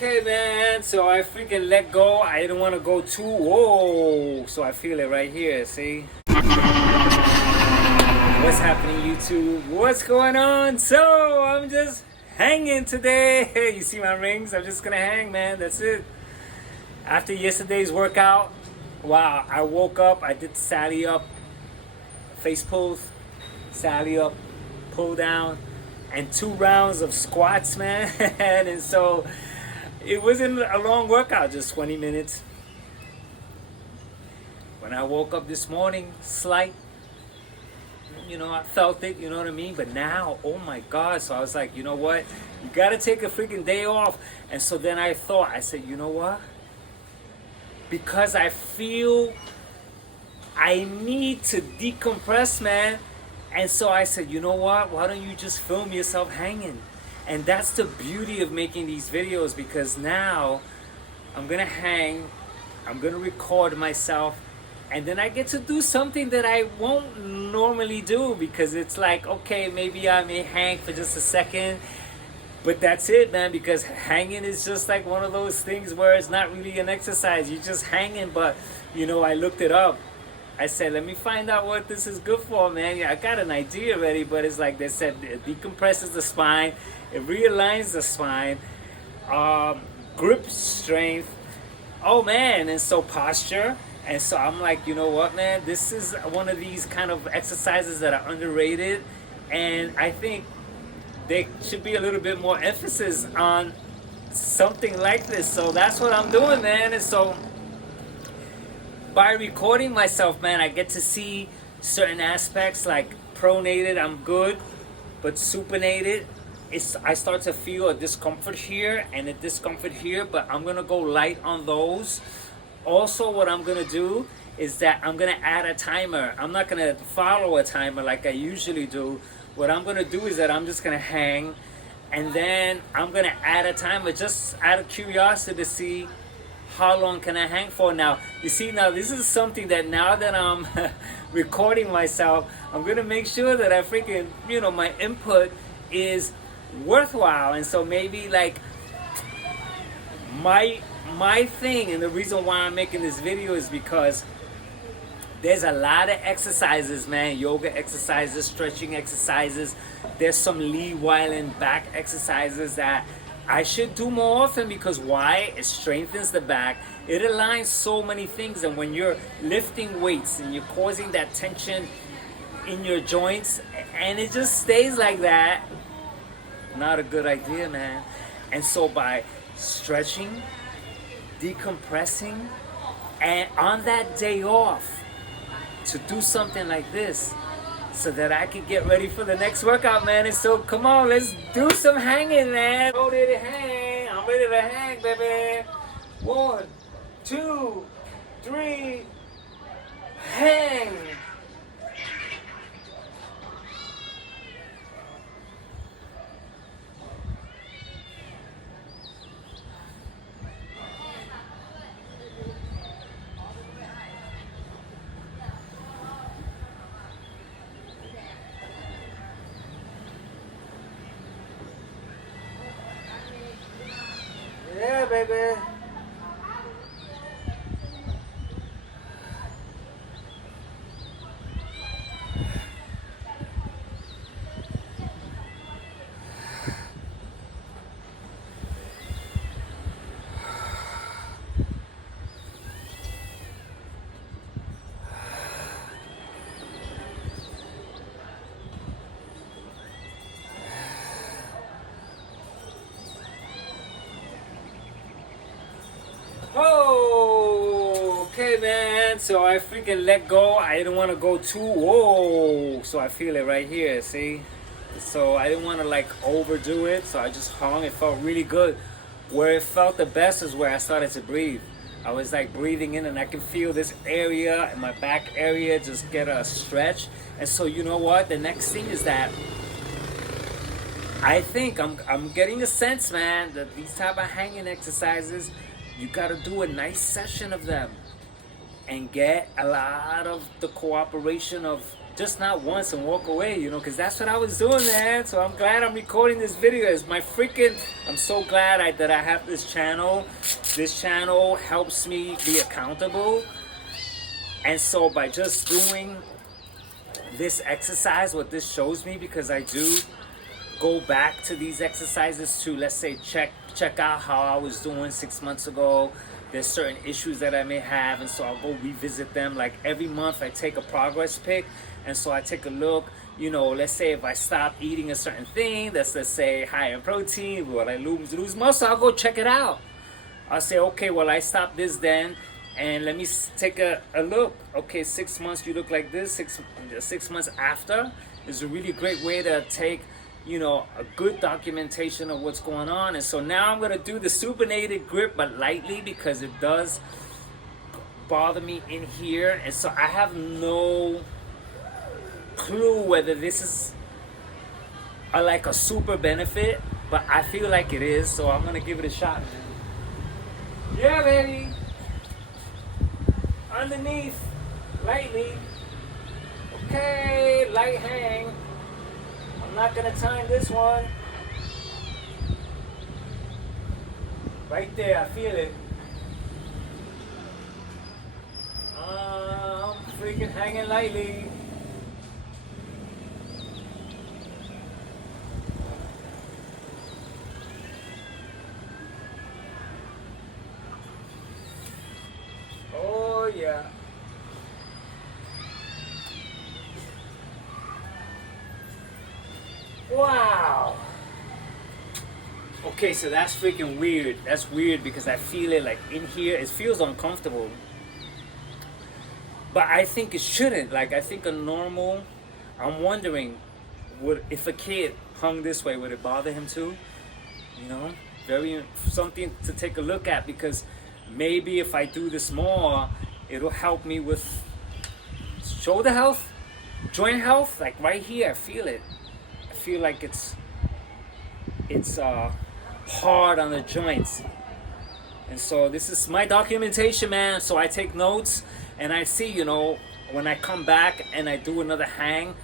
Okay, man, so I freaking let go. I didn't want to go too, whoa. So I feel it right here, see? What's happening, YouTube? What's going on? So I'm just hanging today. You see my rings? I'm just gonna hang, man. That's it. After yesterday's workout, wow, I woke up, I did Sally up, face pulls, Sally up, pull down, and 2 rounds of squats, man. And so it wasn't a long workout, just 20 minutes. When I woke up this morning, slight, I felt it, you know what I mean? But now, oh my God. So I was like, you know what? You got to take a freaking day off. And so then I thought, I said, you know what? Because I feel I need to decompress, man. And so I said, you know what? Why don't you just film yourself hanging? And that's the beauty of making these videos, because now I'm going to hang, I'm going to record myself, and then I get to do something that I won't normally do, because it's like, okay, maybe I may hang for just a second, but that's it, man, because hanging is just like one of those things where it's not really an exercise. You're just hanging, but, I looked it up. I said, let me find out what this is good for, man. Yeah, I got an idea already, but it's like they said, it decompresses the spine, it realigns the spine, grip strength, oh man, and so posture. And so I'm like, you know what, man, this is one of these kind of exercises that are underrated, and I think there should be a little bit more emphasis on something like this. So that's what I'm doing, man. And so by recording myself, man, I get to see certain aspects. Like pronated, I'm good, but supinated, I start to feel a discomfort here and a discomfort here, but I'm gonna go light on those. Also, what I'm gonna do is that I'm gonna add a timer. I'm not gonna follow a timer like I usually do. What I'm gonna do is that I'm just gonna hang, and then I'm gonna add a timer just out of curiosity to see how long can I hang for. Now, you see, now this is something that now that I'm recording myself, I'm gonna make sure that I freaking, my input is worthwhile. And so maybe like my thing, and the reason why I'm making this video is because there's a lot of exercises, man. Yoga exercises, stretching exercises. There's some Lee Weiland back exercises that I should do more often, because why? It strengthens the back. It aligns so many things. And when you're lifting weights and you're causing that tension in your joints and it just stays like that, not a good idea, man. And so by stretching, decompressing, and on that day off to do something like this, so that I can get ready for the next workout, man. And so come on, let's do some hanging, man. I'm ready to hang. I'm ready to hang, baby. 1, 2, 3, hang. Yeah, baby. Oh, okay, man. So I freaking let go. I didn't want to go too, whoa. So I feel it right here, see? So I didn't want to like overdo it. So I just hung. It felt really good. Where it felt the best is where I started to breathe. I was like breathing in, and I can feel this area in my back area just get a stretch. And so you know what? The next thing is that I think I'm getting a sense, man, that these type of hanging exercises, you got to do a nice session of them and get a lot of the cooperation of just not once and walk away, you know, because that's what I was doing, man. So I'm glad I'm recording this video. It's my freaking, I'm so glad that I have this channel. This channel helps me be accountable. And so by just doing this exercise, what this shows me, because I do go back to these exercises to, let's say, check out how I was doing 6 months ago. There's certain issues that I may have, and so I'll go revisit them. Like every month I take a progress pic, and so I take a look, you know, let's say if I stop eating a certain thing that's, let's say, high in protein, will I lose muscle? I'll go check it out. I'll say, okay, well, I stopped this then, and let me take a look. Okay, 6 months you look like this. 6 months after is a really great way to take, you know, a good documentation of what's going on. And so now I'm gonna do the supinated grip, but lightly, because it does bother me in here. And so I have no clue whether this is like a super benefit, but I feel like it is, so I'm gonna give it a shot. Yeah, baby. Underneath, lightly. Okay, light hang. I'm not gonna time this one. Right there, I feel it. I'm freaking hanging lightly. Oh yeah. Wow. Okay, so that's freaking weird. That's weird because I feel it like in here. It feels uncomfortable. But I think it shouldn't. Like, I think a normal, I'm wondering, if a kid hung this way, would it bother him too? You know, very something to take a look at, because maybe if I do this more, it'll help me with shoulder health, joint health. Like right here, I feel it. I feel like it's hard on the joints. And so this is my documentation, man. So I take notes and I see, you know, when I come back and I do another hang,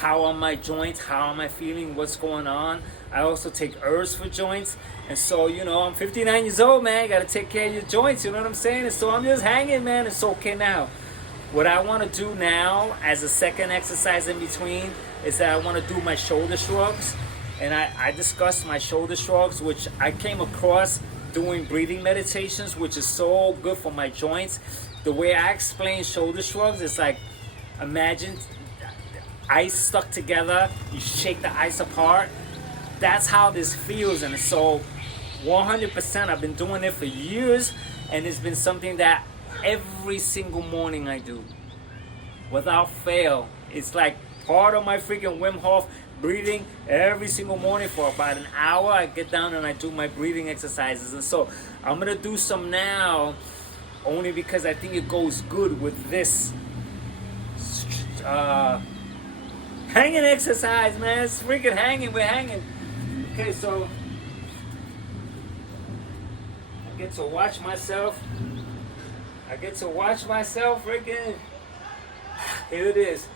how are my joints, how am I feeling, what's going on. I also take herbs for joints. And so, you know, I'm 59 years old, man. You gotta take care of your joints, you know what I'm saying? And so I'm just hanging, man. It's okay now. What I want to do now as a second exercise in between is that I want to do my shoulder shrugs. And I discussed my shoulder shrugs, which I came across doing breathing meditations, which is so good for my joints. The way I explain shoulder shrugs is like, imagine ice stuck together, you shake the ice apart. That's how this feels. And so 100%, I've been doing it for years, and it's been something that every single morning I do without fail. It's like part of my freaking Wim Hof breathing. Every single morning for about an hour I get down and I do my breathing exercises. And so I'm gonna do some now, only because I think it goes good with this hanging exercise, man. It's freaking hanging. We're hanging. Okay, so I get to watch myself. Freaking. Here it is.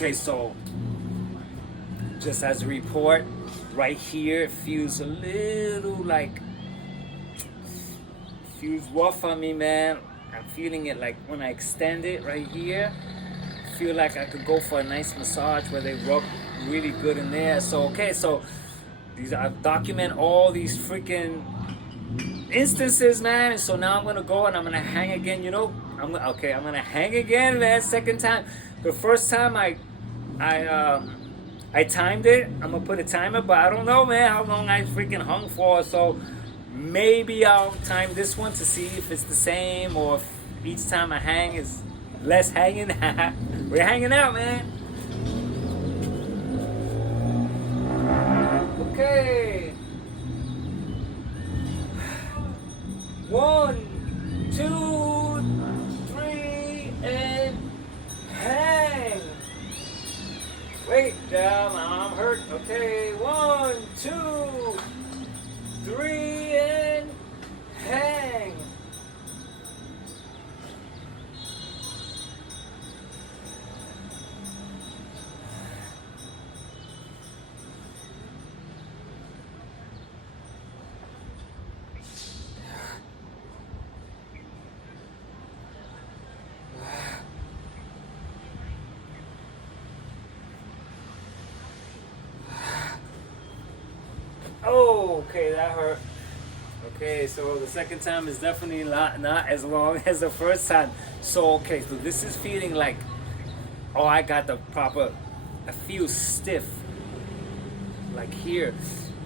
Okay, so just as a report, right here it feels a little like, feels rough on me, man. I'm feeling it like when I extend it right here. I feel like I could go for a nice massage where they rub really good in there. So okay, so I document all these freaking instances, man. And so now I'm gonna go and I'm gonna hang again. You know, I'm gonna hang again, man. Second time. The first time I timed it. I'm gonna put a timer, but I don't know, man, how long I freaking hung for. So maybe I'll time this one to see if it's the same, or if each time I hang is less hanging. We're hanging out, man. Okay. 1, 2, 3, and hang. Wait, my arm hurt. Okay, 1, 2, 3, and hang. Oh, okay, that hurt. Okay, so the second time is definitely not as long as the first time. So, okay, so this is feeling like, oh, I got the proper, I feel stiff. Like here,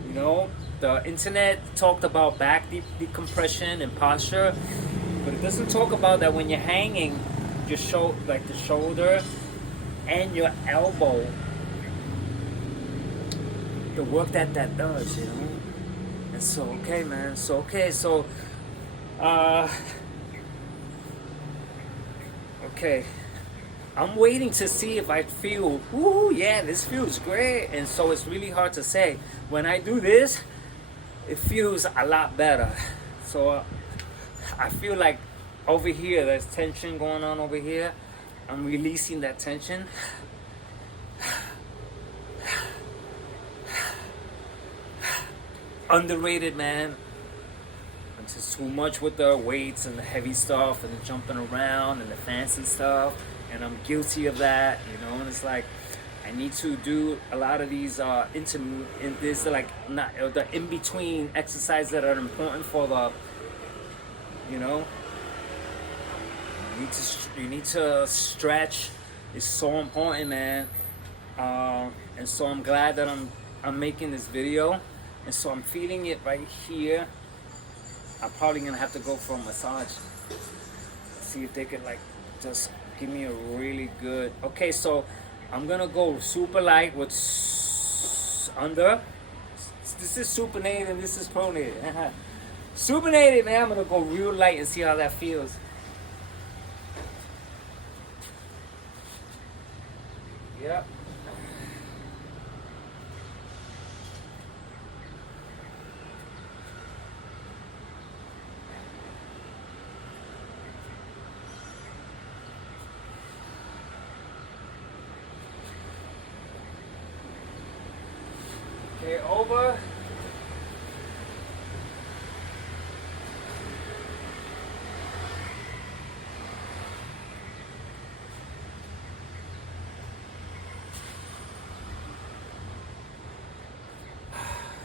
you know, the internet talked about back decompression and posture, but it doesn't talk about that when you're hanging, your like the shoulder and your elbow, the work that does, you know. And so okay, man. So okay, so okay. I'm waiting to see if I feel, ooh, yeah, this feels great. And so it's really hard to say. When I do this, it feels a lot better. So I feel like over here, there's tension going on over here. I'm releasing that tension. Underrated, man. I'm just too much with the weights and the heavy stuff and the jumping around and the fancy stuff, and I'm guilty of that, you know. And it's like I need to do a lot of these there's like not the in between exercises that are important for the, you know. You need to stretch. It's so important, man. And so I'm glad that I'm making this video. And so I'm feeling it right here. I'm probably gonna have to go for a massage. See if they can like just give me a really good. Okay, so I'm gonna go super light with under. This is supinated and this is pronated. Supinated, man. I'm gonna go real light and see how that feels. Yep. Okay, over.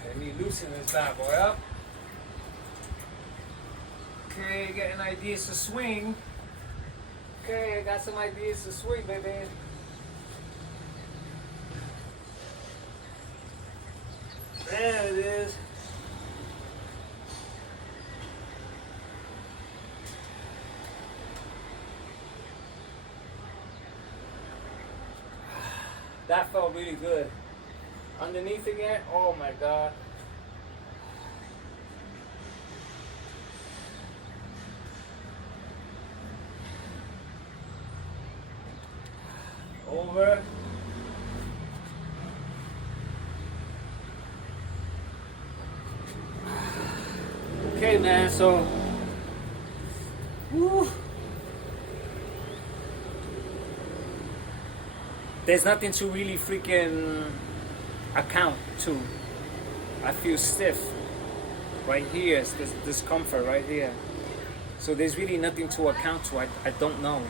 Let me loosen this bad boy up. Okay, getting ideas to swing. Okay, I got some ideas to swing, baby. There it is. That felt really good. Underneath again, oh my God. Over. Okay, man, so whew. There's nothing to really freaking account to. I feel stiff right here. It's this discomfort right here. So there's really nothing to account to. I don't know.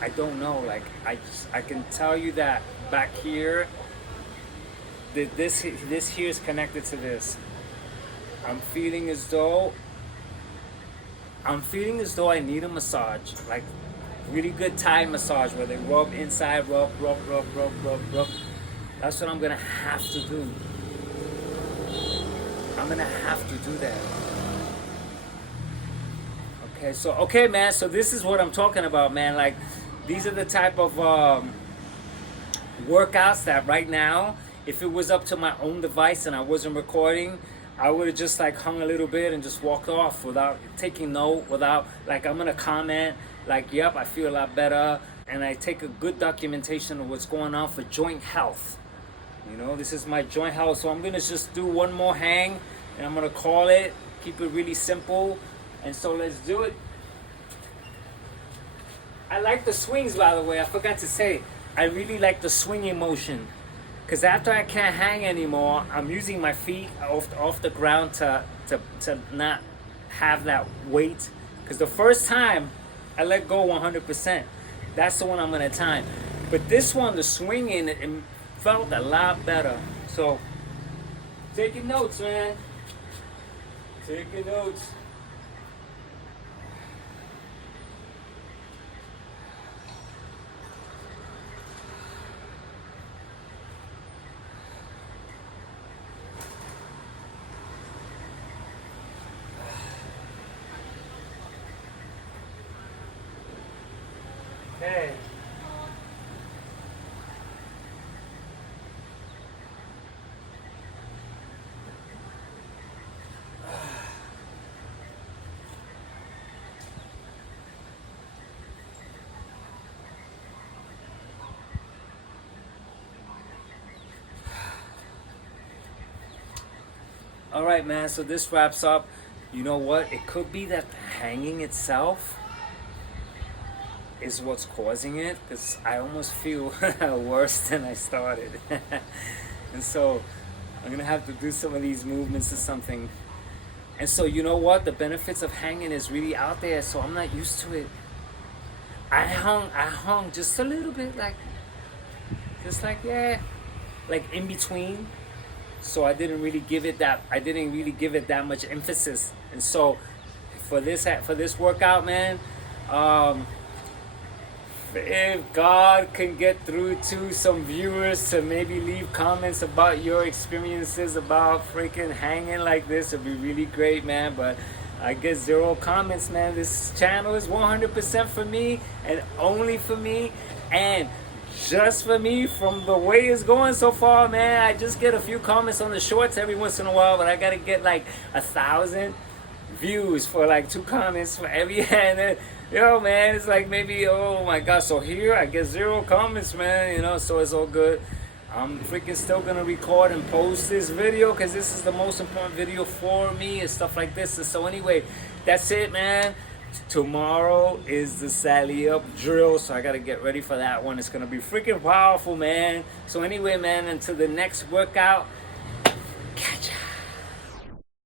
I don't know. Like I can tell you that back here, this here is connected to this. I'm feeling as though I need a massage, like really good Thai massage where they rub inside, rub. That's what I'm gonna have to do. I'm gonna have to do that. Okay, so okay, man. So this is what I'm talking about, man. Like these are the type of workouts that right now, if it was up to my own device and I wasn't recording, I would have just like hung a little bit and just walked off without taking note, without like I'm gonna comment like, yep, I feel a lot better, and I take a good documentation of what's going on for joint health. You know, this is my joint health, so I'm gonna just do one more hang, and I'm gonna call it. Keep it really simple, and so let's do it. I like the swings, by the way. I forgot to say, I really like the swinging motion. Because after I can't hang anymore, I'm using my feet off the ground to not have that weight. Because the first time, I let go 100%. That's the one I'm going to time. But this one, the swinging, it felt a lot better. So, taking notes, man. Taking notes. Hey. All right, man. So this wraps up. You know what? It could be that the hanging itself is what's causing it, because I almost feel worse than I started. And so I'm gonna have to do some of these movements or something. And so you know what? The benefits of hanging is really out there, so I'm not used to it. I hung just a little bit, just like, yeah, like in between. So I didn't really give it that much emphasis. And so for this workout, man, if God can get through to some viewers to maybe leave comments about your experiences about freaking hanging like this, it'd be really great, man. But I get 0 comments, man. This channel is 100% for me and only for me and just for me. From the way it's going so far, man, I just get a few comments on the shorts every once in a while, but I gotta get like 1,000 views for like 2 comments for every and yo, man, it's like maybe, oh my god. So here I get 0 comments, man, you know, so it's all good. I'm freaking still gonna record and post this video because this is the most important video for me and stuff like this. And so anyway, that's it, man. Tomorrow is the Sally Up drill, so I gotta get ready for that one. It's gonna be freaking powerful, man. So anyway, man, until the next workout, catch ya.